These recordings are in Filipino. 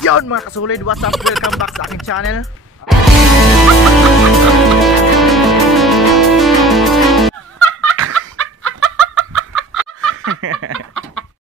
Yon mga kasulid, what's up? Welcome back sa aking channel.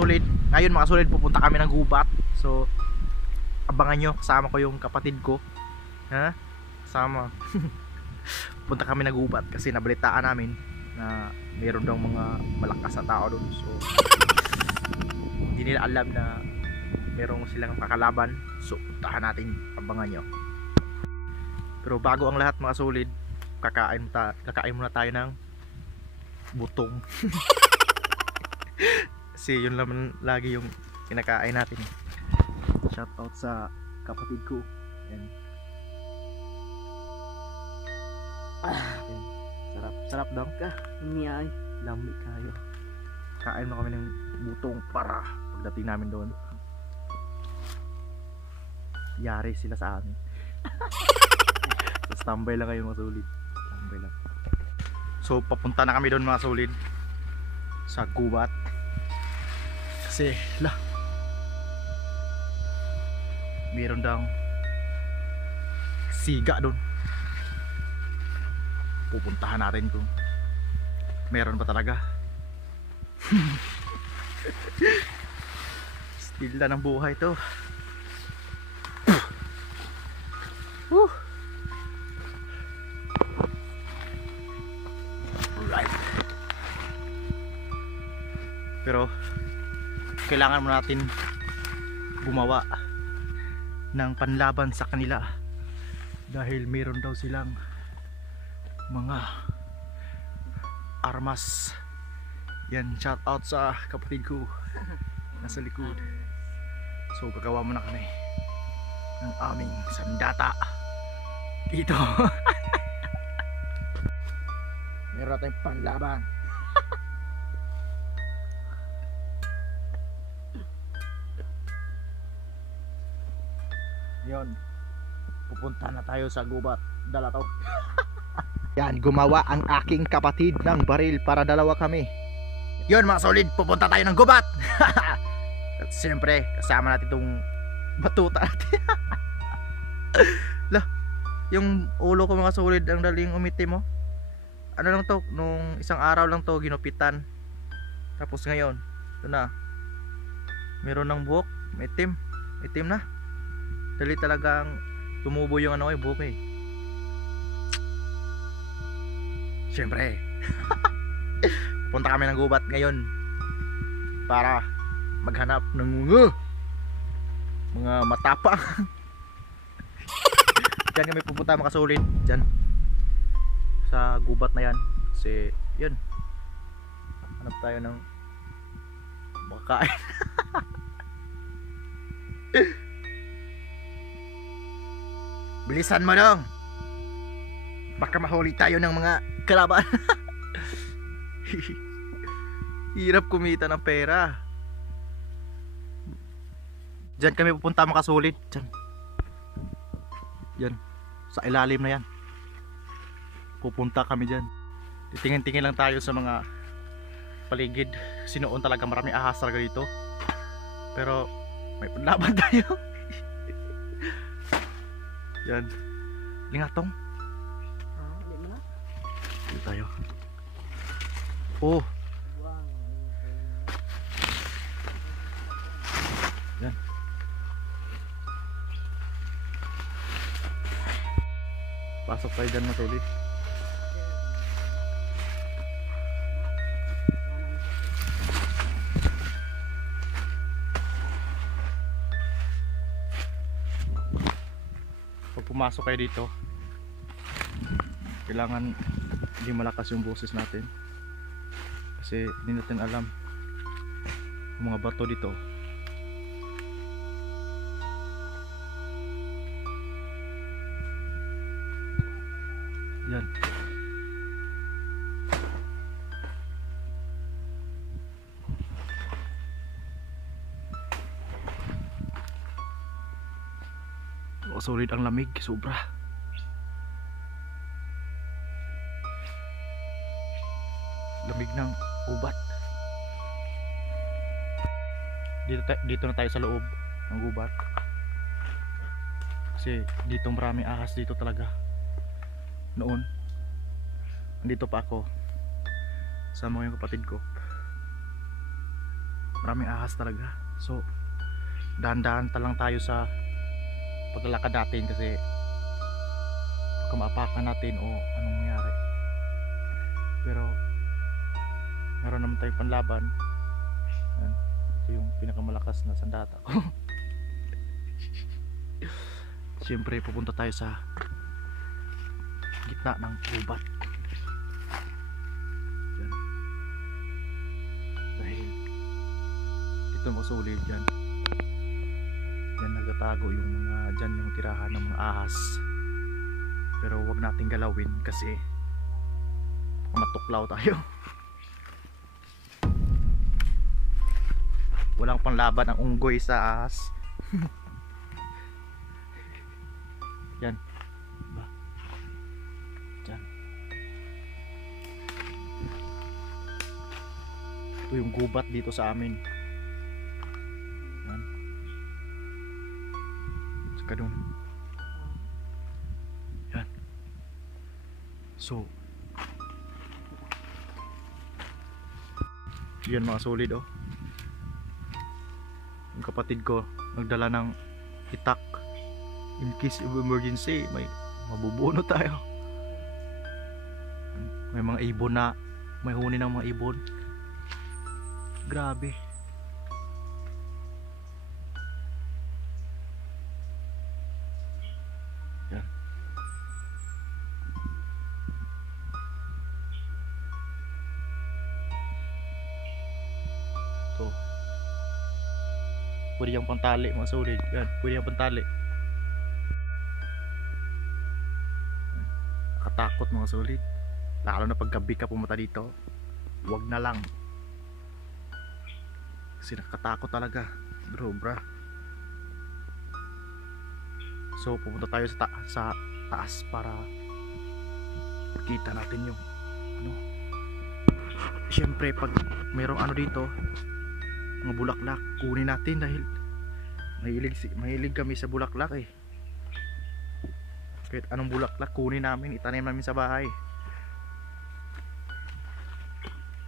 Sulit. Ngayon mga kasulid, pupunta kami ng gubat. So abangan nyo, kasama ko yung kapatid ko. Ha? Kasama. Punta kami ng gubat kasi nabalitaan namin na meron daw mga malakas na tao doon. So hindi nila alam na merong silang kakalaban. So puntahan natin, abangan nyo. Pero bago ang lahat mga solid, kakain muna tayo ng butong. Kasi yun naman lagi yung kinakain natin. Shout out sa kapatid ko. Yan. Yan. Sarap daw ka. Niyay. Lamig kayo. Kain na kami ng butong para pagdating namin doon, yari sila sa amin. So, tambay lang kayo mga solid. Tambay lang. So papunta na kami doon mga solid sa gubat. Kasi meron daw siga doon. Pupuntahan natin kung meron ba talaga. Still na ng buhay to. Right. Pero kailangan mo natin gumawa ng panlaban sa kanila dahil meron daw silang mga armas. Yan, shout out sa kapatid ko nasa likod. So gagawa muna kami ng aming sandata dito. Meron tayong panlaban. Yon, pupunta na tayo sa gubat. Dala to. Yan, gumawa ang aking kapatid ng baril para dalawa kami. Yon mga solid, pupunta tayo ng gubat. At siyempre kasama natin itong batuta natin. Lah, yung ulo ko mga solid ang daling umitim mo. Ano lang to, nung isang araw lang to ginupitan. Tapos ngayon ito na, meron ng buhok, itim na. Dali talagang tumubo yung ano, buhok eh. Siyempre pupunta kami ng gubat ngayon para maghanap ng mga matapang. Diyan kami pupunta mga kasolid, diyan sa gubat na yan. Kasi yun, hanap tayo ng makain. Bilisan mo dong, baka mahuli tayo ng mga kalaban. Hirap kumita ng pera. Diyan kami pupunta mga kasolid. Diyan sa ilalim na yan pupunta kami dyan. Titingin-tingin lang tayo sa mga paligid. Kasi noon talaga marami ahas talaga dito. Pero may panlaban tayo. Yan, lingatong. Dito tayo. Oh, yan. Pasok tayo dyan matuloy. Pag pumasok kayo dito, kailangan hindi malakas yung boses natin kasi hindi natin alam yung mga bato dito. Yan. Oh, solid ang lamig, sobra. Lamig ng ubat. Dito na tayo sa loob. ng gubat. Kasi dito maraming ahas dito talaga. Noon andito pa ako sama yung kapatid ko, maraming ahas talaga. So dahan-dahan lang tayo sa paglalakad natin kasi baka maapakan natin o anong mangyari. Pero meron naman tayong panlaban. Yan. Ito yung pinakamalakas na sandata ko. Siyempre pupunta tayo sa gitna ng gubat. Yan. Dahil dito masulit yan. Yan nagtatago yung mga dyan yung tirahan ng mga ahas. Pero wag nating galawin kasi matuklaw tayo. Walang panlaban ang unggoy sa ahas. Yan. Ba? Yan. Ito yung gubat dito sa amin. Yan. Saka dun. Yan. So yan mga solid oh. Yung kapatid ko nagdala ng itak in case of emergency, may mabubuno tayo. May mga ibon na may huni ng mga ibon. Grabe. Yan. To. Pwede yung pantali mga solid. Yan, pwede yung pantali. Nakatakot mga solid. Lalo na pag gabi ka pumunta dito, wag na lang. Kasi nakatakot talaga, bro, bra. So pupunta tayo sa taas para kita natin yung ano. Siyempre pag mayroong ano dito, mga bulaklak, kunin natin dahil mahilig kami sa bulaklak eh. Kahit anong bulaklak kunin namin, itanim namin sa bahay.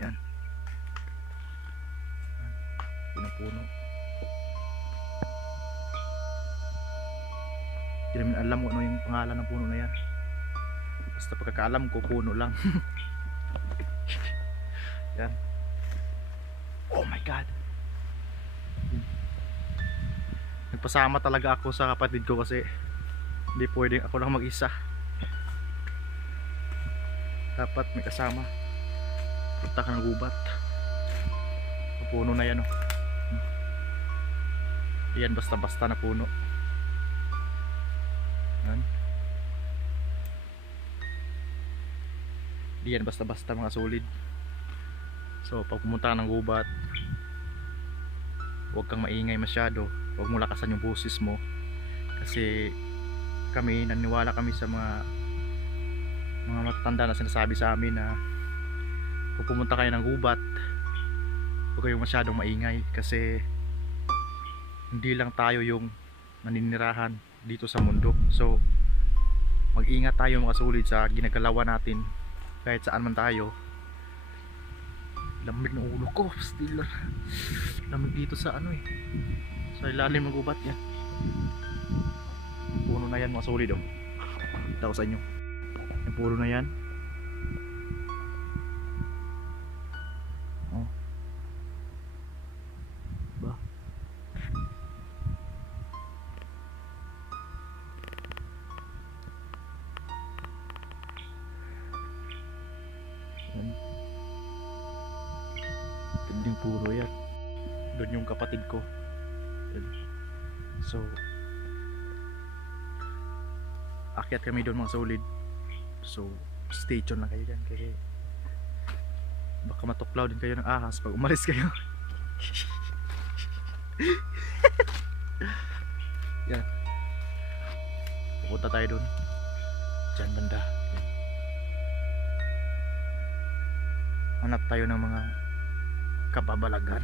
Yan. Pinapuno. Hindi namin alam kung ano yung pangalan ng puno na yan. Basta pagkakaalam ko, puno lang. Yan. Oh my god. Nagpasama talaga ako sa kapatid ko kasi hindi pwedeng ako lang mag-isa. Dapat may kasama. Punta ka ng gubat. Puno na yan oh. Yan basta-basta na puno. Yan. Yan basta-basta mga solid. So pag pumunta ka ng gubat, huwag kang maingay masyado. Huwag mo lakasan yung boses mo. Kasi kami, naniwala kami sa mga matatanda na sinasabi sa amin na pag pumunta kayo ng gubat, huwag kayong masyadong maingay. Kasi hindi lang tayo yung naninirahan dito sa mundo. So mag-ingat tayo mga solid sa ginagalawan natin kahit saan man tayo. Lamig ng ulo ko, still lamig dito sa ano eh, sa ilalim ng gubat yan. Yung puno na yan mga solid oh. Kita ko sa inyo yung puno na yan oh. Ba? Yan. Tinding puro yan. Doon yung kapatid ko. Yan. So akyat kami doon mga solid. So stay tuned lang kayo dyan kasi baka matuklaw din kayo ng ahas pag umalis kayo. Yan. Pupunta tayo doon dyan banda. Yan. Hanap tayo ng mga kababalagan.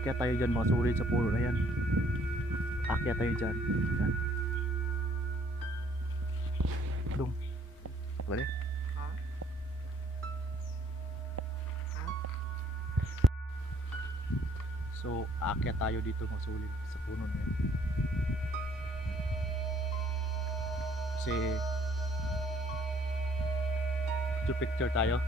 Akyat tayo dyan mga solid sa puno na yan. Akyat tayo dyan. Yan. Dum. Boleh? So, akyat tayo dito mga solid sa puno na yan. Kasi picture tayo.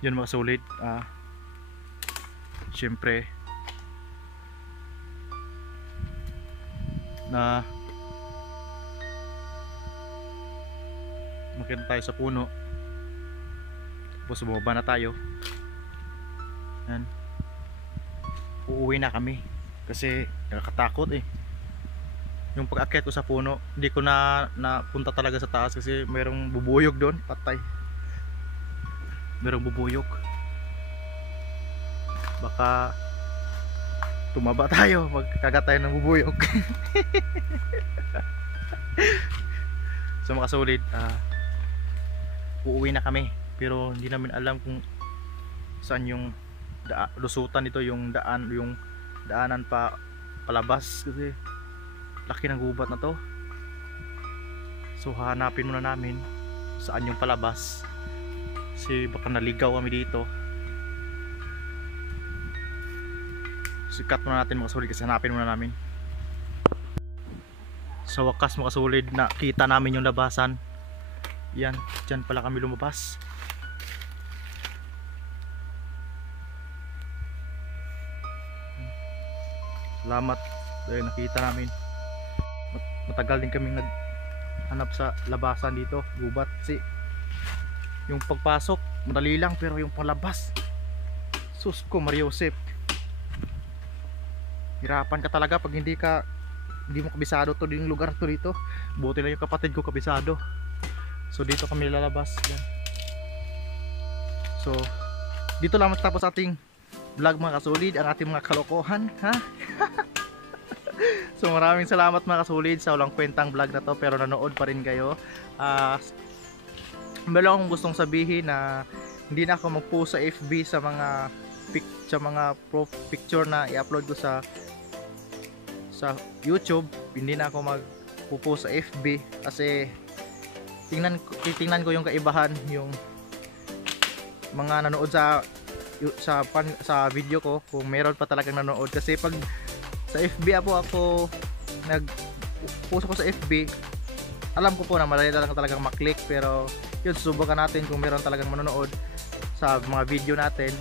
Yun mga solid. Siyempre na makita tayo sa puno, tapos bumaba na tayo. Yan. Uuwi na kami kasi nakakatakot eh. Yung pag-akyat ko sa puno, hindi ko na punta talaga sa taas kasi mayroong bubuyog doon, patay. Mayroong bubuyog. Baka tumaba tayo, magkagat tayo ng bubuyog. So mga solid, uuwi na kami, pero hindi namin alam kung saan yung lusutan nito, yung daanan palabas kasi laki ng gubat na to. So hahanapin muna namin saan yung palabas kasi baka naligaw kami dito. Sikat muna natin mga solid kasi hanapin muna namin. Sa wakas mga solid, nakita namin yung labasan. Yan, dyan pala kami lumabas. Salamat dahil nakita namin. Matagal din kaming naghanap sa labasan dito, gubat, kasi yung pagpasok madali lang, pero yung panglabas, sus ko Mariosep, hirapan ka talaga pag hindi mo kabisado to yung lugar to dito. Buti lang yung kapatid ko kabisado. So dito kami lalabas. Yan. So dito lang matapos ating vlog mga kasolid, ang ating mga kalokohan, ha? So maraming salamat mga kasolid sa walang kwentang vlog na to, pero nanood pa rin kayo. Meron akong gustong sabihin na hindi na ako mag-post sa FB sa mga picture na i-upload ko sa YouTube. Hindi na ako mag-post sa FB kasi titingnan ko yung kaibahan, yung mga nanood sa video ko, kung meron pa talagang nanood. Kasi pag sa FB ako nag-post ko sa FB, alam ko po na madali lang talagang maklik, pero yun, susubukan natin kung meron talagang manonood sa mga video natin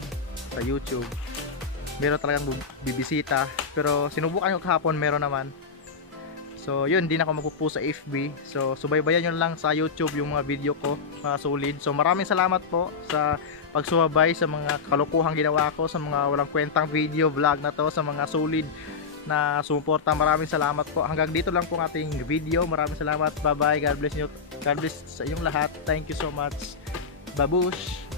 sa YouTube. Meron talagang bibisita, pero sinubukan ko kahapon, meron naman. So yun, hindi na ako magpo-post sa FB. So subaybayan nyo lang sa YouTube yung mga video ko mga solid. So maraming salamat po sa pagsubaybay sa mga kalukuhang ginawa ko, sa mga walang kwentang video vlog na to, sa mga solid na sumuporta. Maraming salamat po. Hanggang dito lang po ang ating video. Maraming salamat. Bye bye. God bless you. God bless sa inyong lahat. Thank you so much. Babush.